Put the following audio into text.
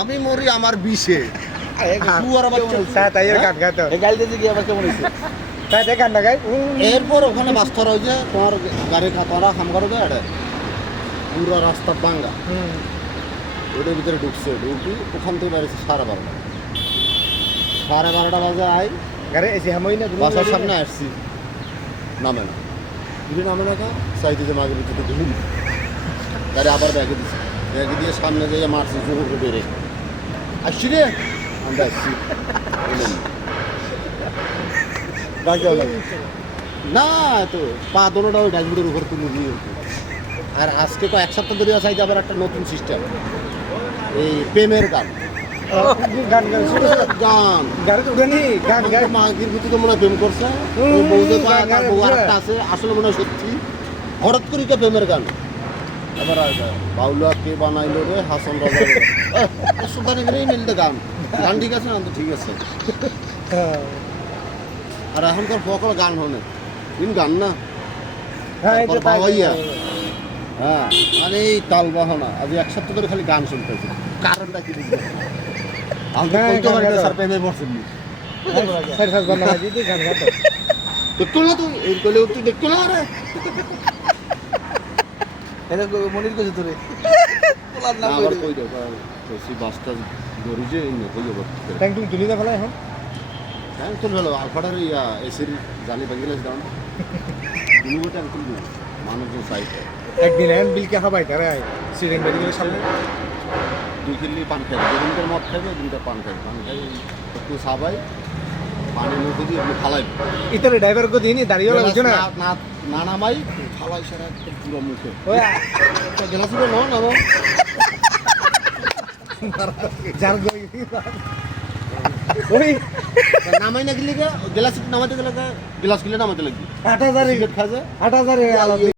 আমি মরি আমার বিষে এরপর ওখানে বাস্তর হয় যে তোমার গাড়ি খাতারা হাম করে দেয় এটা পুরো রাস্তা ভাঙ্গা ওটার ভিতরে ঢুকছে ঢুকি ওখান থেকে বেরিয়েছে 12:30 12:30 বাজে আই গাড়ি এসে হামই না বাসার সামনে আসছি নামে না যদি নামে না কা সাইডে যে মাঝে ভিতরে ঘুম গাড়ি আবার ব্যাগে দিচ্ছে ব্যাগে দিয়ে সামনে যেয়ে মারছি জোর করে বেড়ে আসছি রে আমরা আসছি না তো পা দোনোটা ওই ড্যাশবোর্ডের উপর তুলে দিয়ে আর আজকে তো 1 সপ্তাহ ধরে আছে আবার একটা নতুন সিস্টেম এই প্রেমের গান গান গান গাড়ি তো উঠেনি গান গান মাগির ভিতরে তো মনে হয় প্রেম করছে ওই বউদের বউ আরেকটা আছে আসলে মনে হয় সত্যি হঠাৎ করে কে প্রেমের গান এবার বাউলা কে বানাইলো রে হাসান রাজা সুলতান এখানেই মিলতে গান গান ঠিক আছে না তো ঠিক আছে আর এখনকার ফকল গান হনে দিন গান না হ্যাঁ এটা বাবাইয়া হ্যাঁ মানে এই তাল বাহানা আজ 1 সপ্তাহ ধরে খালি গান শুনতেছি কারণটা কি আমি বলতে পারি না স্যার প্রেমে পড়ছেন স্যার স্যার বাংলা দিদি গান গাতো দেখতো না তুই এই কলে তুই দেখতো না রে এটা মনির কইছে তোরে পোলার নাম আবার কই দাও সি বাসটা ধরি যে ইনে কই যাবো ট্যাঙ্ক তুমি তুলি দা ফেলা এখন হ্যাঁ চল হলো আলফাটার ইয়া এসির জালি বাঙ্গিলাস দাও দুটো ট্যাঙ্ক তুলবো মানুষজন সাইডে একদিন এখন বিলকে হাবাই তারে সিডেন্ট মেডিকেলের সামনে 2 কিলো পান খাই দুদিনকার মদ খাইবে দুইটা পান খাই একটু সাবাই পানি নদী দিয়ে আপনি ফালাই ইতারে ড্রাইভার কো দিনি দাঁড়িয়েলা বুঝছো না না না নামাই ফালাই সারা একদম পুরো মুখে ওই গেলাস না না না জার গই ওই নামাই না গেলে গেলাস নামাতে গেলে গেলাস কিলে নামাতে লাগবে 8000 সিগারেট খাজে 8000 আলাদা